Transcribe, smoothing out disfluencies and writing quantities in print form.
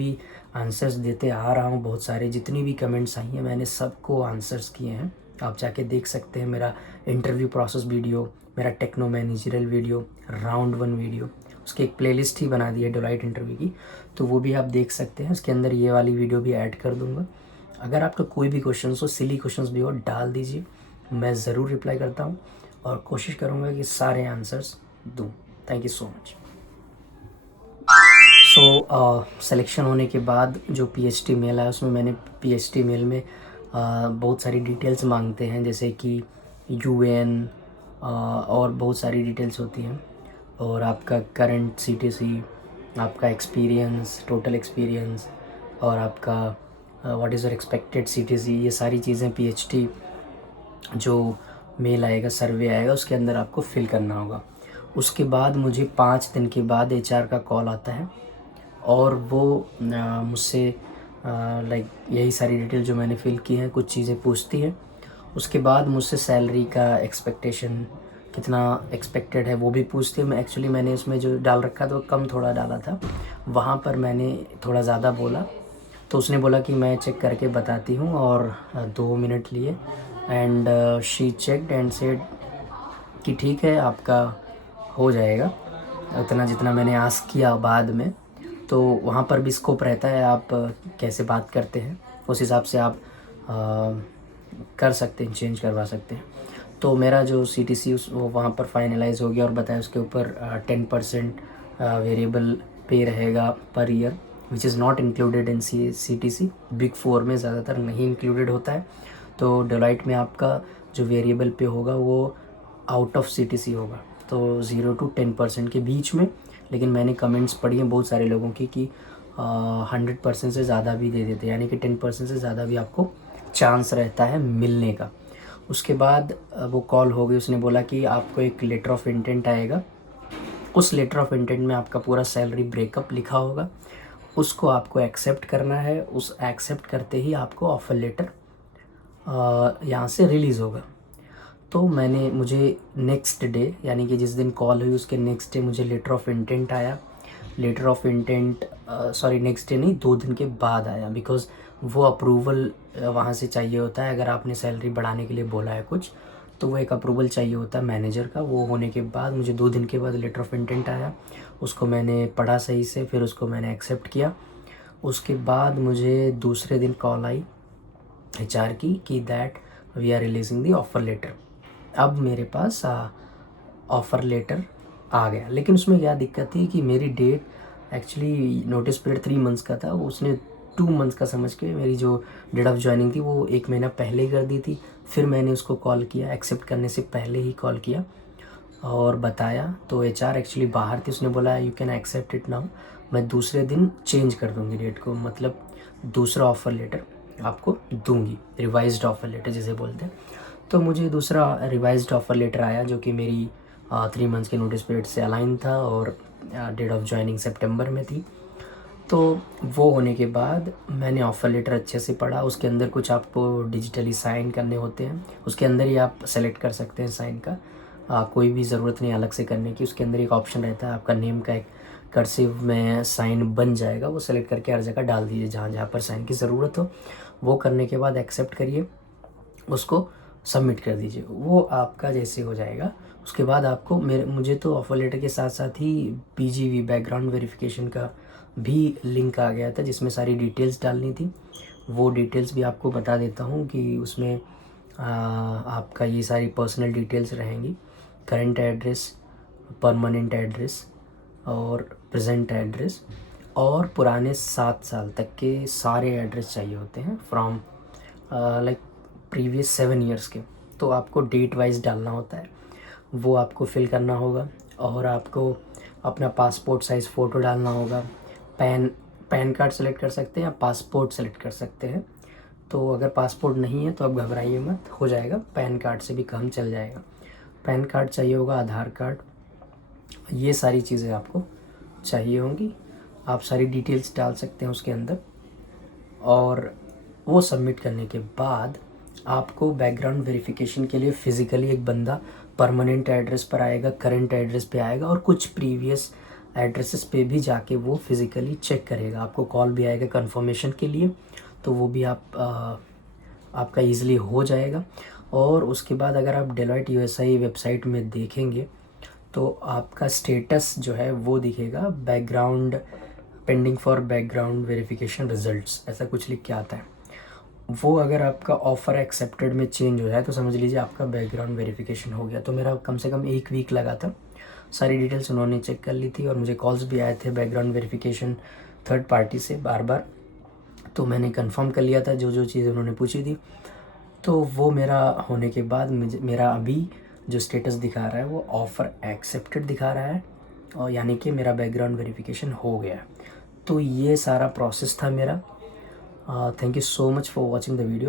भी आंसर्स देते आ रहा हूँ। बहुत सारे जितनी भी कमेंट्स आई हैं मैंने सबको आंसर्स किए हैं। आप जाके देख सकते हैं मेरा इंटरव्यू प्रोसेस वीडियो, मेरा techno managerial video, round 1 video, उसकी एक प्लेलिस्ट ही बना दी है डेलॉयट इंटरव्यू की, तो वो भी आप देख सकते हैं। उसके अंदर ये वाली वीडियो भी ऐड कर दूँगा। अगर आपका कोई भी क्वेश्चन हो, सिली क्वेश्चन भी हो, डाल दीजिए, मैं ज़रूर रिप्लाई करता हूँ और कोशिश करूँगा कि सारे आंसर्स दूँ। Thank you so much. Selection होने के बाद जो पीएचडी मेल है उसमें मैंने पीएचडी मेल में बहुत सारी डिटेल्स मांगते हैं, जैसे कि यूएन और बहुत सारी डिटेल्स होती हैं, और आपका करंट सीटीसी, आपका एक्सपीरियंस, टोटल एक्सपीरियंस, और आपका what is your expected CTC, ये सारी चीज़ें पीएचडी जो मेल आएगा, सर्वे आएगा, उसके अंदर आपको फिल करना होगा। उसके बाद मुझे 5 दिन के बाद एचआर का कॉल आता है और वो मुझसे लाइक यही सारी डिटेल जो मैंने फ़िल की हैं कुछ चीज़ें पूछती है। उसके बाद मुझसे सैलरी का एक्सपेक्टेशन कितना एक्सपेक्टेड है वो भी पूछती है। मैंने उसमें जो डाल रखा था वो कम थोड़ा डाला था, वहाँ पर मैंने थोड़ा ज़्यादा बोला, तो उसने बोला कि मैं चेक करके बताती हूँ, और 2 मिनट लिए and she checked and said कि ठीक है आपका हो जाएगा उतना जितना मैंने आस्क किया बाद में। तो वहाँ पर भी स्कोप रहता है, आप कैसे बात करते हैं उस हिसाब से आप कर सकते हैं, चेंज करवा सकते हैं। तो मेरा जो सीटीसी वो वहाँ पर फाइनलाइज हो गया और बताया उसके ऊपर 10% वेरिएबल पे रहेगा per year, which is not included in CTC. Big 4 में ज़्यादातर नहीं इंक्लूडेड होता है। तो डेलॉयट में आपका जो वेरिएबल पे होगा वो आउट ऑफ सीटीसी होगा, तो 0 to 10% के बीच में। लेकिन मैंने कमेंट्स पढ़ी हैं बहुत सारे लोगों की कि 100% से ज़्यादा भी दे देते हैं, यानी कि 10% से ज़्यादा भी आपको चांस रहता है मिलने का। उसके बाद वो कॉल हो गई, उसने बोला कि आपको एक लेटर ऑफ इंटेंट आएगा, उस लेटर ऑफ इंटेंट में आपका पूरा सैलरी ब्रेकअप लिखा होगा, उसको आपको एक्सेप्ट करना है। उस एक्सेप्ट करते ही आपको ऑफर लेटर यहाँ से रिलीज़ होगा। तो मुझे नेक्स्ट डे, यानी कि जिस दिन कॉल हुई उसके नेक्स्ट डे मुझे लेटर ऑफ इंटेंट आया। Letter of intent next day नहीं, 2 दिन के बाद आया, बिकॉज़ वो अप्रूवल वहाँ से चाहिए होता है। अगर आपने सैलरी बढ़ाने के लिए बोला है कुछ, तो वो एक अप्रूवल चाहिए होता है मैनेजर का। वो होने के बाद मुझे 2 दिन के बाद लेटर ऑफ इंटेंट आया, उसको मैंने पढ़ा सही से, फिर उसको मैंने एक्सेप्ट किया। उसके बाद मुझे दूसरे दिन कॉल आई एचआर की कि that we are releasing the offer letter. अब मेरे पास ऑफ़र लेटर आ गया, लेकिन उसमें क्या दिक्कत थी कि मेरी date actually notice period 3 months का था, उसने 2 मंथ्स का समझ के मेरी जो डेट ऑफ ज्वाइनिंग थी वो 1 महीना पहले ही कर दी थी। फिर मैंने उसको कॉल किया, एक्सेप्ट करने से पहले ही कॉल किया और बताया, तो एचआर एक्चुअली बाहर थी, उसने बोला you can accept it now, मैं दूसरे दिन चेंज कर दूँगी डेट को, मतलब दूसरा ऑफ़र लेटर आपको दूँगी, रिवाइज्ड ऑफ़र लेटर जिसे बोलते हैं। तो मुझे दूसरा रिवाइज्ड ऑफ़र लेटर आया जो कि मेरी 3 मंथ्स के नोटिस पीरियड से अलाइन था और डेट ऑफ ज्वाइनिंग सितंबर में थी। तो वो होने के बाद मैंने ऑफ़र लेटर अच्छे से पढ़ा। उसके अंदर कुछ आपको डिजिटली साइन करने होते हैं, उसके अंदर ही आप सेलेक्ट कर सकते हैं साइन का, कोई भी ज़रूरत नहीं अलग से करने की। उसके अंदर एक ऑप्शन रहता है, आपका नेम का एक कर्सिव में साइन बन जाएगा, वो सेलेक्ट करके हर जगह डाल दीजिए जहाँ जहाँ पर साइन की ज़रूरत हो। वो करने के बाद एक्सेप्ट करिए, उसको सबमिट कर दीजिए, वो आपका जैसे हो जाएगा। उसके बाद आपको मुझे तो ऑफ़र लेटर के साथ साथ ही पीजीवी बैकग्राउंड वेरिफिकेशन का भी लिंक आ गया था जिसमें सारी डिटेल्स डालनी थी। वो डिटेल्स भी आपको बता देता हूँ कि उसमें आपका ये सारी पर्सनल डिटेल्स रहेंगी, करंट एड्रेस, परमानेंट एड्रेस और प्रेजेंट एड्रेस, और पुराने 7 साल तक के सारे एड्रेस चाहिए होते हैं फ्रॉम लाइक प्रीवियस 7 ईयर्स के। तो आपको डेट वाइज डालना होता है, वो आपको फिल करना होगा, और आपको अपना पासपोर्ट साइज़ फ़ोटो डालना होगा। पैन कार्ड सेलेक्ट कर सकते हैं या पासपोर्ट सेलेक्ट कर सकते हैं। तो अगर पासपोर्ट नहीं है तो आप घबराइए मत, हो जाएगा, पैन कार्ड से भी काम चल जाएगा। पैन कार्ड चाहिए होगा, आधार कार्ड, ये सारी चीज़ें आपको चाहिए होंगी। आप सारी डिटेल्स डाल सकते हैं उसके अंदर, और वो सबमिट करने के बाद आपको बैकग्राउंड वेरिफिकेशन के लिए फ़िज़िकली एक बंदा परमानेंट एड्रेस पर आएगा, करंट एड्रेस पे आएगा, और कुछ प्रीवियस एड्रेसेस पे भी जाके वो फिज़िकली चेक करेगा। आपको कॉल भी आएगा कंफर्मेशन के लिए, तो वो भी आपका ईज़िली हो जाएगा। और उसके बाद अगर आप डेलॉयट यूएसआई वेबसाइट में देखेंगे तो आपका स्टेटस जो है वो दिखेगा background pending for background verification results, ऐसा कुछ लिख के आता है। वो अगर आपका ऑफ़र एक्सेप्टेड में चेंज हो जाए तो समझ लीजिए आपका बैकग्राउंड वेरिफिकेशन हो गया। तो मेरा कम से कम 1 वीक लगा था, सारी डिटेल्स उन्होंने चेक कर ली थी और मुझे कॉल्स भी आए थे बैकग्राउंड वेरिफिकेशन थर्ड पार्टी से बार बार। तो मैंने कंफर्म कर लिया था जो जो चीज़ उन्होंने पूछी थी। तो वो मेरा होने के बाद मेरा अभी जो स्टेटस दिखा रहा है वो ऑफ़र एक्सेप्टेड दिखा रहा है, और यानी कि मेरा बैकग्राउंड वेरिफिकेशन हो गया। तो ये सारा प्रोसेस था मेरा। Thank you so much for watching the video.